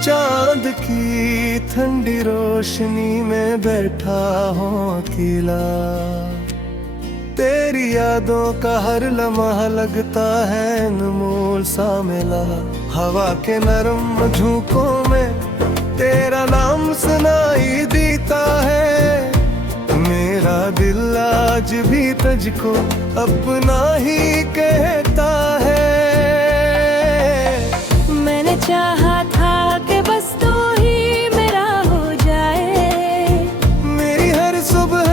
चांद की ठंडी रोशनी में बैठा हूँ अकेला। तेरी यादों का हर लम्हा लगता है अनमोल सा मेला। हवा के नरम झोंकों में तेरा नाम सुनाई देता है। मेरा दिल आज भी तुझको अपना ही कहता है। मैंने चाहा था कि बस तू ही मेरा हो जाए। मेरी हर सुबह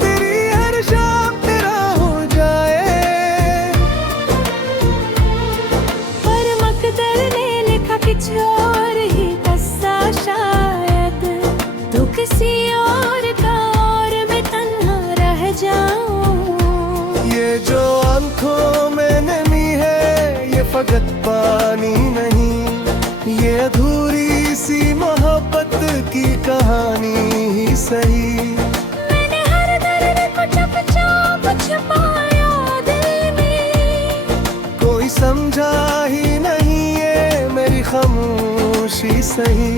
तेरी हर शाम तेरा हो जाए। पर मकदर ने लिखा कुछ और ही कस्सा शायद। तू किसी और का और मैं तन्हा रह जाऊं। ये जो आंखों में नमी है ये फकत पानी नहीं। ये अधूरी सी मोहब्बत की कहानी ही सही। मैंने हर दर्द को चुपचाप छुपाया दिल में। कोई समझा ही नहीं ये मेरी खामोशी सही।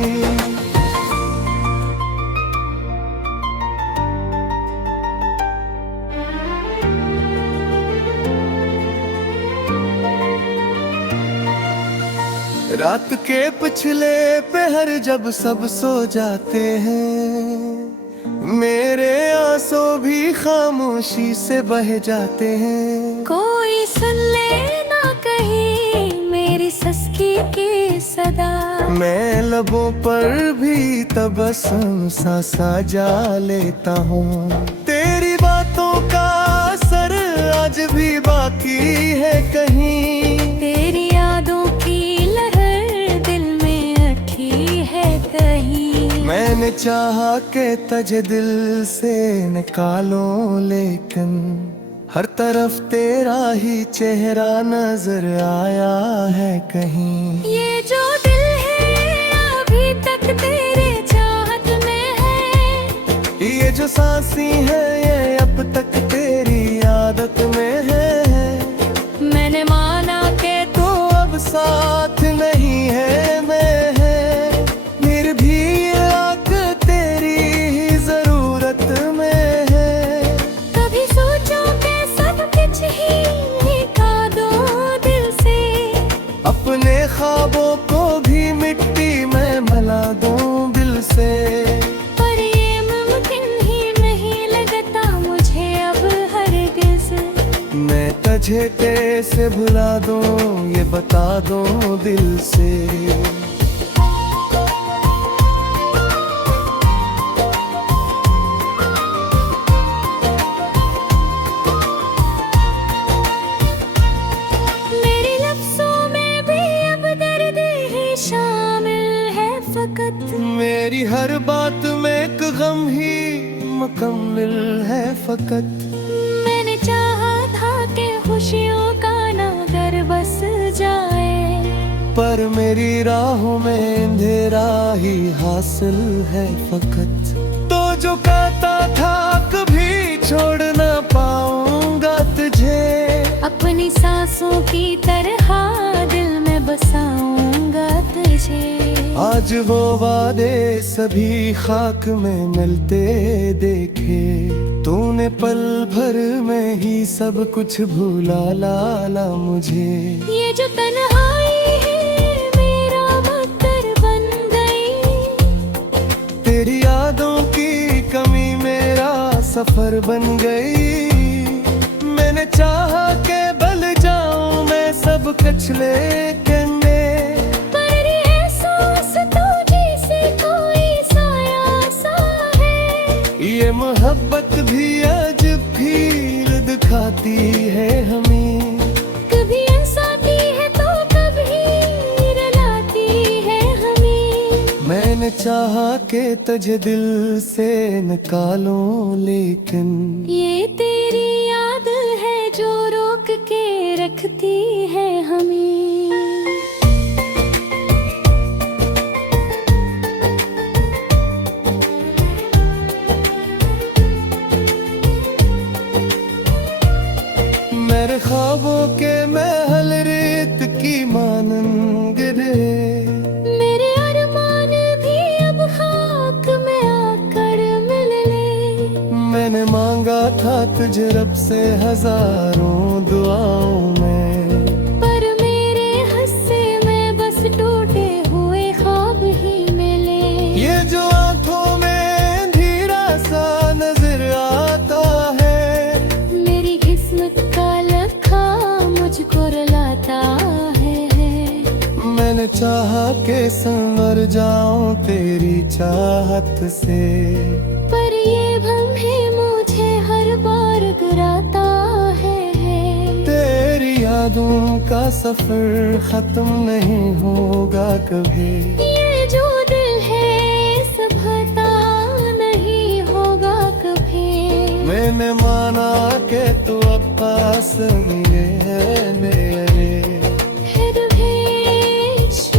रात के पिछले पहर जब सब सो जाते हैं, मेरे आंसू भी खामोशी से बह जाते हैं। कोई सुन ले ना कहीं मेरी सस्की की सदा। मैं लबों पर भी तबस्सुम सा साजा लेता हूँ। तेरी बातों का असर आज भी बाकी है कहीं। तेरी यादों की लहर दिल में अटकी है कहीं। मैंने चाहा कि तुझे दिल से निकालूं लेकिन हर तरफ तेरा ही चेहरा नजर आया है कहीं। ये जो दिल है अभी तक तेरे चाहत में है। ये जो सांसी है ये अब तक तेरी आदत में है। मैंने माना कि तो अब साथ नहीं है मैं है। फिर भी ये आँख तेरी ही जरूरत में है। कभी सोचो कि सब कुछ ही निका दो दिल से। अपने ख्वाबों को भी मिट्टी में मिला दूं दिल से। पर ये मुमकिन ही नहीं लगता मुझे अब हरगिज़। मैं तुझे कैसे भुला दूं ये बता दूं दिल से। मेरी लफ्ज़ों में भी अब दर्द ही शामिल है फकत। मेरी हर बात में एक गम ही मुकम्मिल है फकत। मैंने चाहा था कि खुशियों का नगर बस जाए। पर मेरी राहों में अंधेरा ही हासिल है फकत। तो जो कहता था कभी छोड़ ना पाऊंगा तुझे। अपनी सांसों की तरह दिल में बसाऊंगा तुझे। आज वो वादे सभी खाक में मिलते देखे। तूने पल भर में ही सब कुछ भूला लाला मुझे। ये जो तन्हाई है मेरा बदर बन गई। तेरी यादों की कमी मेरा सफर बन गई। मैंने चाहा के बल जाऊं मैं सब कुछ लेकिन पर ये एहसास तुझे से कोई साया सा है। ये मोहब्बत भी अजब फील दिखाती है हमें। कभी हंसाती है तो कभी रुलाती है हमें। मैंने चाहा के तुझे दिल से निकालूं लेकिन ये तेरी याद है जो रोक के रखती है हमें। मेरे ख्वाबों के महल रेत की मानन गिरे। मेरे अरमान मैंने मांगा था तुझे रब से हजारों दुआओं में, पर मेरे हिस्से में बस टूटे हुए ख्वाब ही मिले। ये जो आंखों में अंधेरा सा नजर आता है, मेरी किस्मत का लखा मुझको रुलाता है। मैंने चाहा के संवर जाऊं तेरी चाहत से, पर ये भ्रम ही मुझे हर बार गिराता है। तेरी यादों का सफर खत्म नहीं होगा कभी। ये जो दिल है संभलता नहीं होगा कभी। मैंने माना कि तू अब पास मिले है मेरे, फिर भी इश्क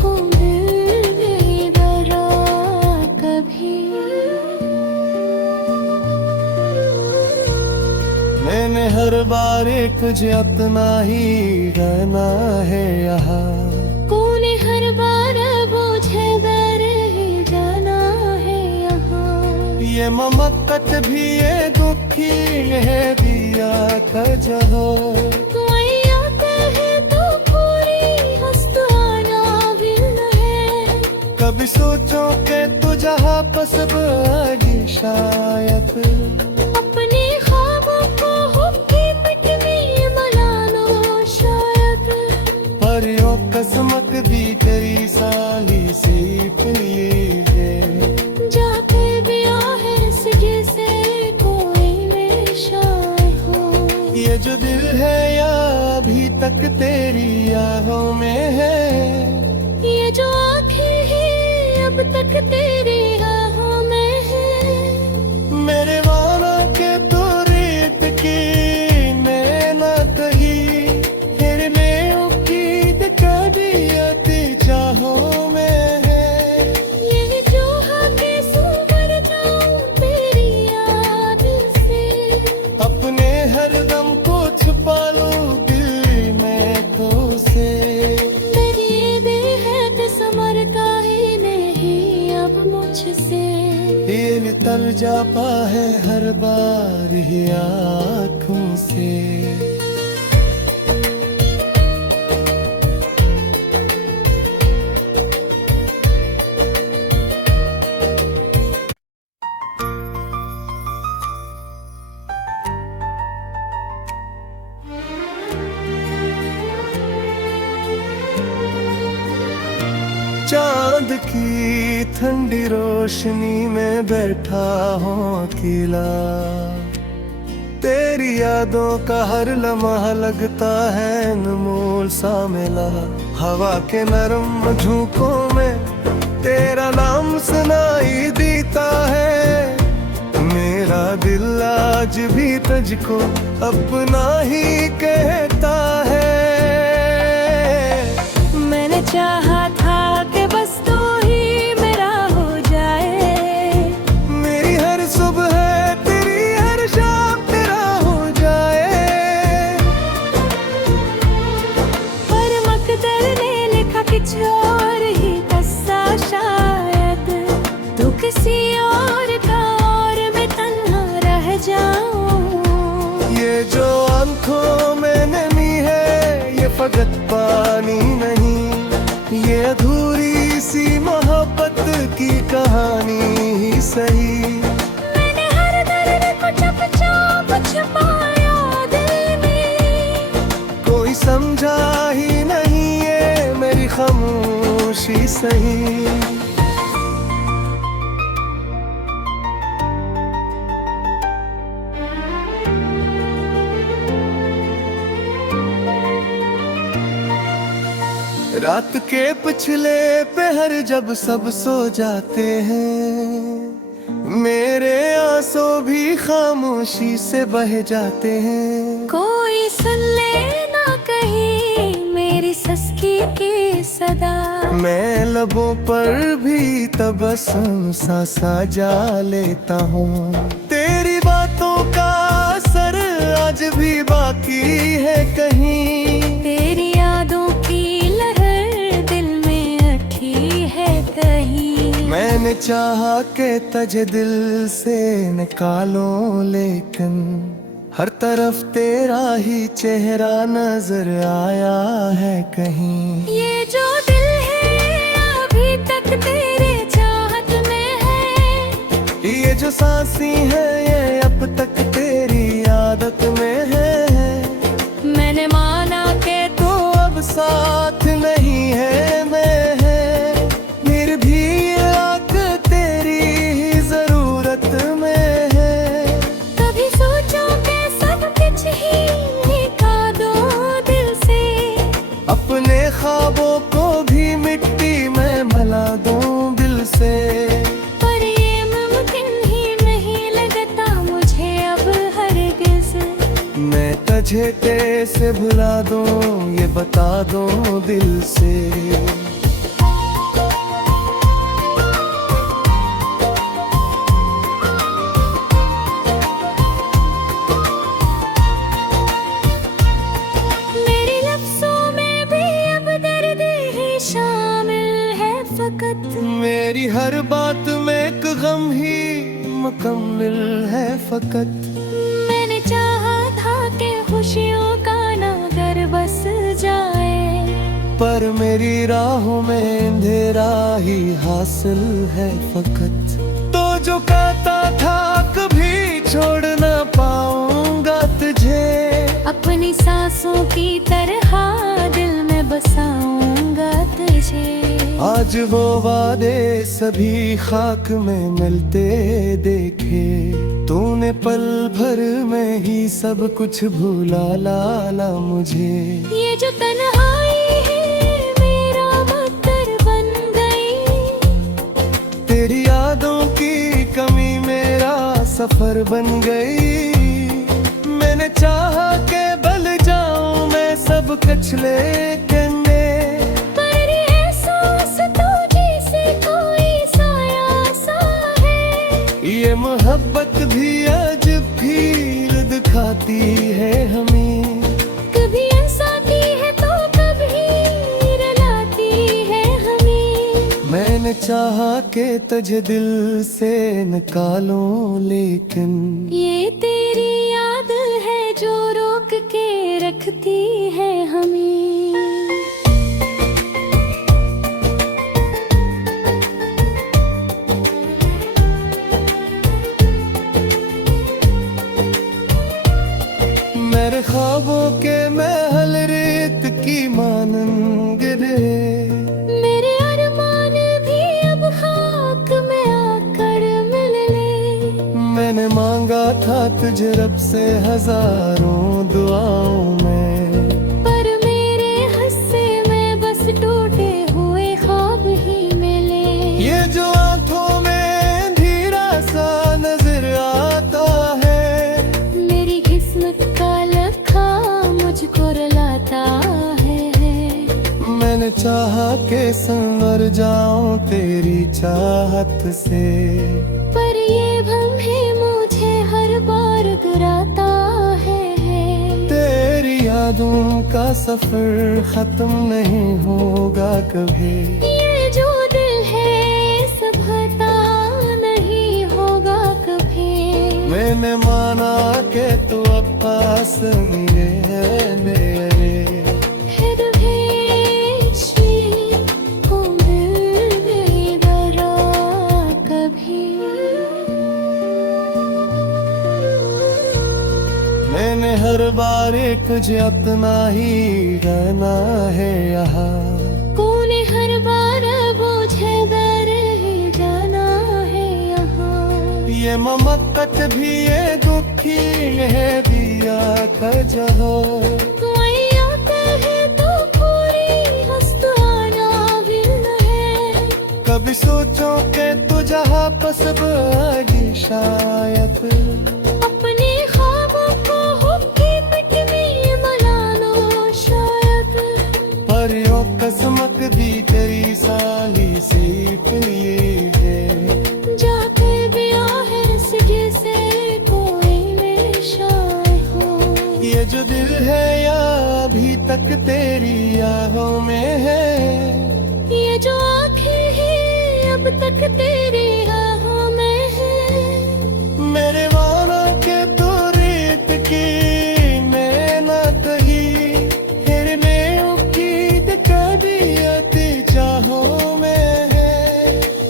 को मिल भी डरा कभी। मैंने हर बार तुझे अपना ही रहना है यहाँ, कोने हर बार मुझे घर ही जाना है यहाँ। ये ममक्कत भी ये दुखी है दिया का जहाँ। कोई आता है तो पूरी हंसताना भी है। कभी सोचो कि तू जहाँ पसब आगी शायद, अपने ख्वाबों को हुक्की मिटनी मना लो शायद। पर यो कसमत दी तेरी साली सी प्लीजे, जाते भी आहे सिगे से कोई निशान हो। ये जो दिल है या अभी तक तेरी यादों में है, ये जो आँखें हैं अब तक तेरी आहों में है। मेरे वाला के तो रेत की नैना कही, फिर मैं उम्मीद का दियाती चाहों में है। ये जो हाके सुमर जाऊं तेरी याद से, अपने हर दम को छुपा लूं दिल में तो से। मेरी बेहद समरता ही नहीं अब मुझसे। दिल तर जाता है हर बार ही आँखों से। चांद की ठंडी रोशनी में बैठा हूँ अकेला, तेरी यादों का हर लम्हा लगता है अनमोल सा मिला। हवा के नरम झोंकों में तेरा नाम सुनाई देता है, मेरा दिल आज भी तुझको अपना ही कहता है। मैंने चाहा था कि बस तू ही मेरा हो जाए। मेरी हर सुबह तेरी हर शाम तेरा हो जाए, पर मकदर ने लिखा कुछ और ही कस्सा शायद। तू किसी और का और मैं तन्हा रह जाऊं। ये जो आंखों में नमी है ये फकत पानी नहीं, ये अधूरी सी मोहब्बत की कहानी ही सही। मैंने हर दर्द को चुपचाप छुपाया दिल में, कोई समझा ही नहीं ये मेरी खामोशी सही। रात के पिछले पहर जब सब सो जाते हैं, मेरे आंसू भी खामोशी से बह जाते हैं। कोई सुन ले ना कहीं मेरी सस्की की सदा। मैं लबों पर भी तबस्सुम सा साजा लेता हूँ, तेरी बातों का असर आज भी बाकी है कहीं। तेरी यादों की लहर दिल में अठी है कहीं। मैंने चाहा के तुझे दिल से निकालो, लेकिन हर तरफ तेरा ही चेहरा नजर आया है कहीं। ये जो दिल है अभी तक तेरे चाहत में है, ये जो सांसी है ये अब तक तेरी आदत में है। मैंने माना के तो अब साथ नहीं है मैं है, फिर भी आग तेरी ही जरूरत में है। कभी सोचो के सब कुछ ही निकाल दो दिल से, अपने ख्वाबों को भी मिट्टी में मिला दूं दिल से। पर ये मुमकिन ही नहीं लगता मुझे अब हरगिज़। मैं तुझे कैसे भुला दूं ये बता दूं दिल से। मेरी लफ्ज़ों में भी अब दर्द ही शामिल है फकत। मेरी हर बात में एक गम ही मुकम्मिल है फकत। मैंने चाहा था कि खुशियों का नगर बस जाए, पर मेरी राहों में अंधेरा ही हासिल है फकत। तो जो कहता था कभी छोड़ ना पाऊंगा तुझे, अपनी सांसों की तरह दिल में बसाऊंगा तुझे। आज वो वादे सभी खाक में मिलते देखे, तूने पल भर में ही सब कुछ भूला लाला मुझे। ये जो तन्हाई है मेरा मंतर बन गई, तेरी यादों की कमी मेरा सफर बन गई। मैंने चाहा के बल जाऊं मैं सब कुछ लेकिन पर ये एहसास तुझे से कोई साया सा है। ये मोहब्बत भी अजब भीड़ दिखाती है हमें। कभी हंसाती है तो कभी रुलाती है हमें। मैंने चाहा के तुझे दिल से निकालूं, लेकिन ये तेरी याद है जो रोक के रखती है हमें। मेरे ख्वाबों के महल रेत की मानन गिरे। मेरे अरमान भी अब खाक में आकर मिल ले। मैंने मांगा था तुझे रब से हजारों दुआओं में, पर मेरे हस्से में बस टूटे हुए ख्वाब ही मिले। ये जो आंखों में धीरा सा नजर आता है, मेरी किस्मत का लखा मुझको रुलाता है। मैंने चाहा के संवर जाऊं तेरी चाहत से, पर ये भ्रम है मुझे हर बार गिराता है। तेरी यादों का सफर खत्म नहीं होगा कभी। ये जो दिल है संभलता नहीं होगा कभी। मैंने माना के तू अब पास मिले मेरे, फिर भी को मिल भी बरा कभी। मैंने हर बार एक तुझे अपना ही रहना है यहाँ। कोने हर बार मुझे दर ही जाना है यहाँ। ये ममक्कत भी ये दुखी है दिया का जहाँ। तो पूरी हस्ताना भी है। कभी सोचो के तू जहाँ पसब आगी शायद, अपने ख्वाबों को हुक्की पिट में बना लो शायद। पर यो कसमत भी तेरी साली सीप लिए है। जाके भी आहे सिटी से कोई मेरे शाय हो। ये जो दिल है या अभी तक तेरी यादों में है, ये जो आंखें हैं अब तक एक तेरी आहों में है। मेरे वाला के तो रेत की नैना कही हिरने उम्मीद कदियती चाहों में है।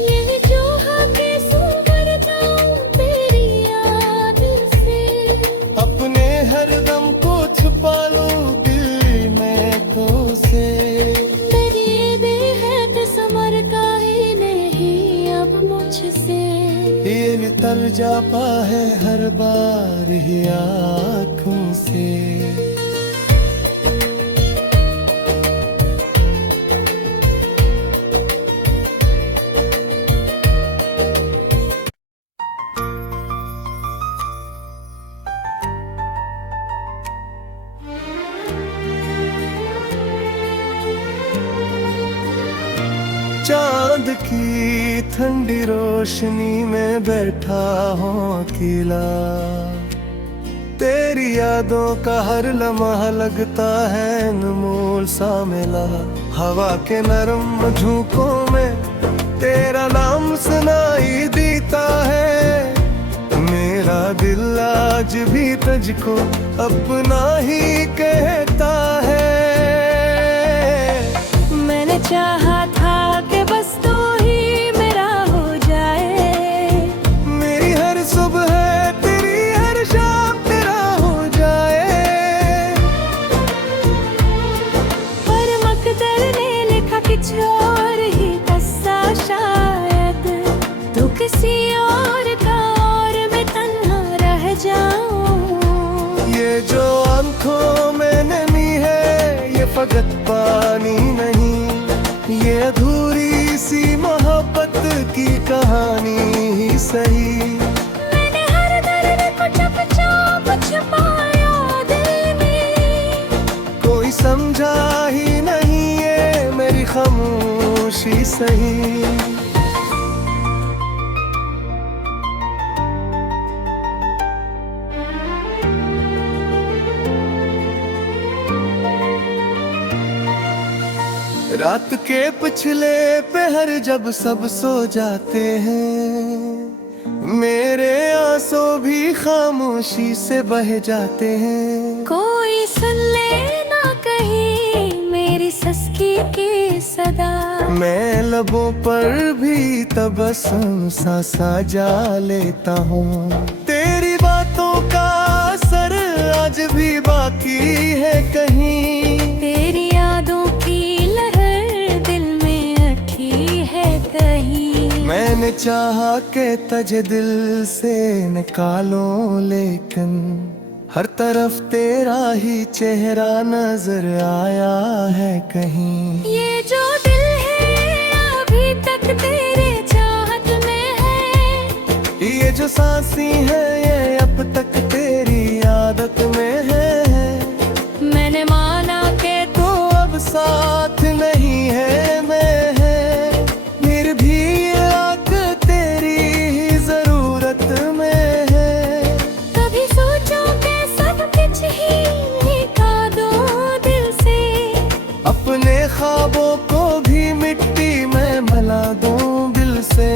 ये जो हाके सुंदरता तेरी याद से, अपने हर दम को छुपा लूं दिल में तो से। मेरी बेहद समर का ही नहीं अब मुझसे। ये तर जाता है हर बार ही आँखों से। चांद की ठंडी रोशनी में बैठा हूँ अकेला, तेरी यादों का हर लम्हा लगता है अनमोल सा मिला। हवा के नरम झोंकों में तेरा नाम सुनाई देता है। मेरा दिल आज भी तुझको अपना ही कहता है। मैंने चाहा था कि बस तू ही मेरा हो जाए। मेरी हर सुबह तेरी हर शाम तेरा हो जाए। पर मकदर ने लिखा कुछ और ही कस्सा शायद, तू किसी और का और मैं तन्हा रह जाऊं। ये जो आंखों में नमी है ये फकत पानी नहीं, ये अधूरी सी मोहब्बत की कहानी ही सही। मैंने हर दर्द को चुपचाप छुपाया दिल में, कोई समझा ही नहीं ये मेरी खामोशी सही। रात के पिछले पहर जब सब सो जाते हैं, मेरे आंसू भी खामोशी से बह जाते हैं। कोई सुन ले ना कहीं मेरी सस्की की सदा, मैं लबों पर भी तबस्सुम सा सजा लेता हूँ। तेरी बातों का असर आज भी बाकी है कहीं। तेरी यादों की लहर दिल में अटकी है कहीं। मैंने चाहा कि तुझे दिल से निकालूं, लेकिन हर तरफ तेरा ही चेहरा नजर आया है कहीं। ये जो दिल है अभी तक तेरे चाहत में है। ये जो सांसी है ये अब तक तेरी आदत में है। मैंने माना कि तो अब साथ नहीं है मैं है, फिर भी ये आँख तेरी ही जरूरत में है। कभी सोचो कि सब कुछ ही निका दो दिल से, अपने ख्वाबों को भी मिट्टी में मिला दूं दिल से।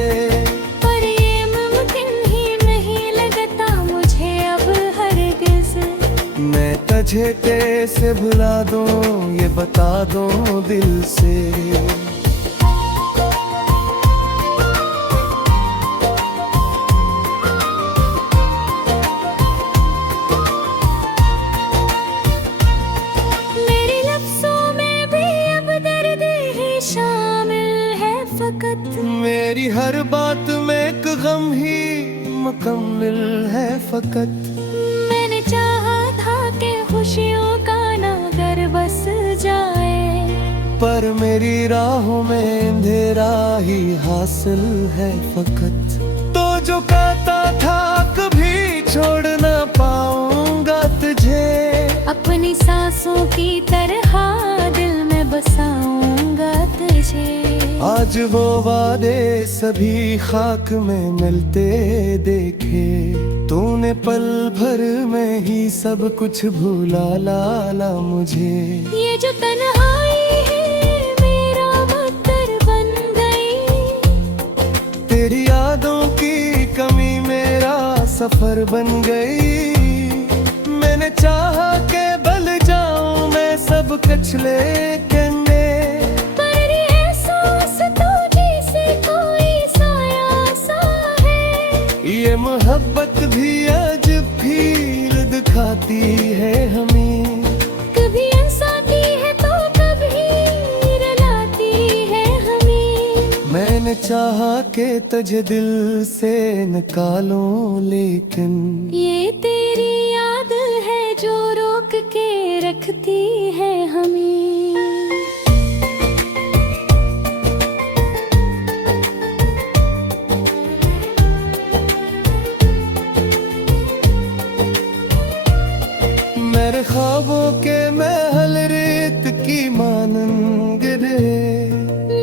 पर ये मुमकिन ही नहीं लगता मुझे अब हरगिज़। मैं तुझे कैसे भुला दूं ये बता दूं दिल से। मेरी लफ्ज़ों में भी अब दर्द ही शामिल है फकत। मेरी हर बात में एक गम ही मुकम्मिल है फकत। मैंने चाहा था कि खुशियों का नगर बस जाए, पर मेरी राहों में अंधेरा ही हासिल है फकत। तो जो कहता था कभी छोड़ ना पाऊंगा तुझे, अपनी सांसों की तरह दिल में बसाऊंगा तुझे। आज वो वादे सभी खाक में मिलते देखे, तूने पल भर में ही सब कुछ भूला लाला मुझे। ये जो तन्हाई है मेरा बदर बन गई, सफर बन गई। मैंने चाहा के बल जाऊं मैं सब कुछ लेकिन पर ये एहसास तो जैसे कोई साया सा है। ये मोहब्बत भी अजब भीड़ दिखाती है हमें। कभी हंसाती है तो कभी रुलाती है हमें। मैंने चाहा के तुझे दिल से निकालूं लेकिन ये तेरी याद है जो रोक के रखती है हमें। मेरे ख्वाबों के महल रेत की मानंद गिरे।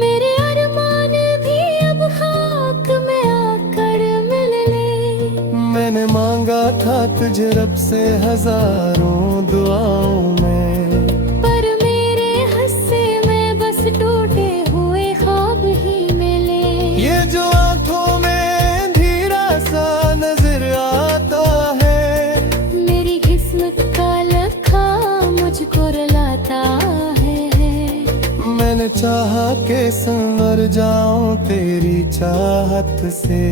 मेरे अरमान भी अब खाक में आकर मिल ले। मैंने मांगा था तुझे रब से हजारों दुआओं में। पर मेरे हस्से में बस टूटे हुए ख्वाब ही मिले। ये जो आंखों में धीरा सा नजर आता है। मेरी किस्मत का लखा मुझको रुलाता है। मैंने चाहा के संवर जाऊं तेरी चाहत से।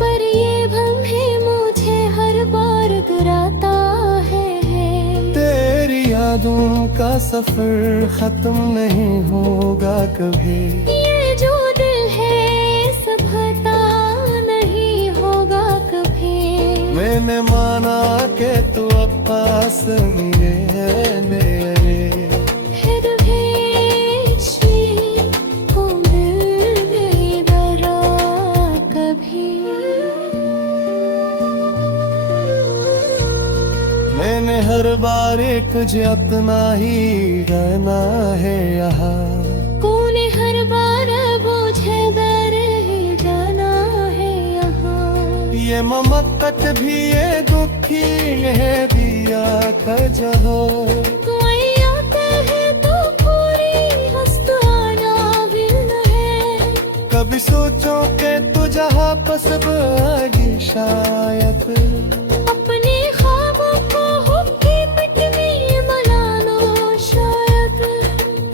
पर ये भ्रम है मुझे हर बार गिराता है। तेरी यादों का सफर खत्म नहीं होगा कभी। ये जो दिल है संभलता नहीं होगा कभी। मैंने माना के तू अब पास मेरे है मेरे। फिर भी को मिल गई बरा कभी। मैंने हर बार तुझे अपना ही रहना है यहाँ। कोने हर बार मुझे दर ही जाना है यहाँ। ये ममक्कत भी ये दुखी है दिया का जहाँ। कोई आता है तो पूरी हस्ताना बिल है। कभी सोचो के तू जहाँ पसब आगे शायद। अपने ख्वाबों को हुक्की पिटनी मना लो शायद।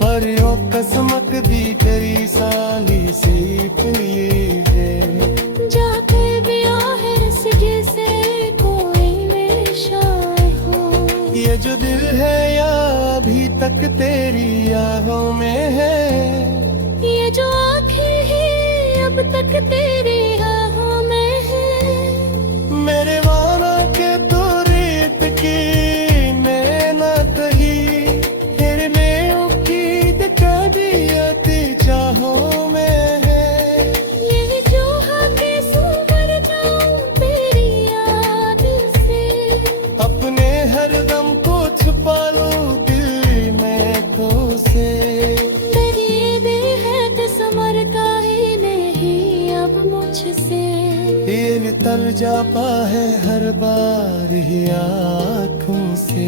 पर यो कसमत भी तेरी साली सी प्रिय है। जाते भी आहे सिगे से कोई मेरे शायर हो। ये जो दिल है या अभी तक तेरी यादों में है। ये जो आँखें हैं अब तक तेरी आहों में है। मेरे वाला के तो रेत की नैना कही। हिरने की दिखा दिया ती चाहों में है। ये जो हके सुवर जाऊं तेरी याद से। अपने हर दम को छुपा लो दिल में तो से। मेरी ये दिल है तो समरता ही नहीं अब मुझसे। ये तर जापा है हर बार ही आँखों से।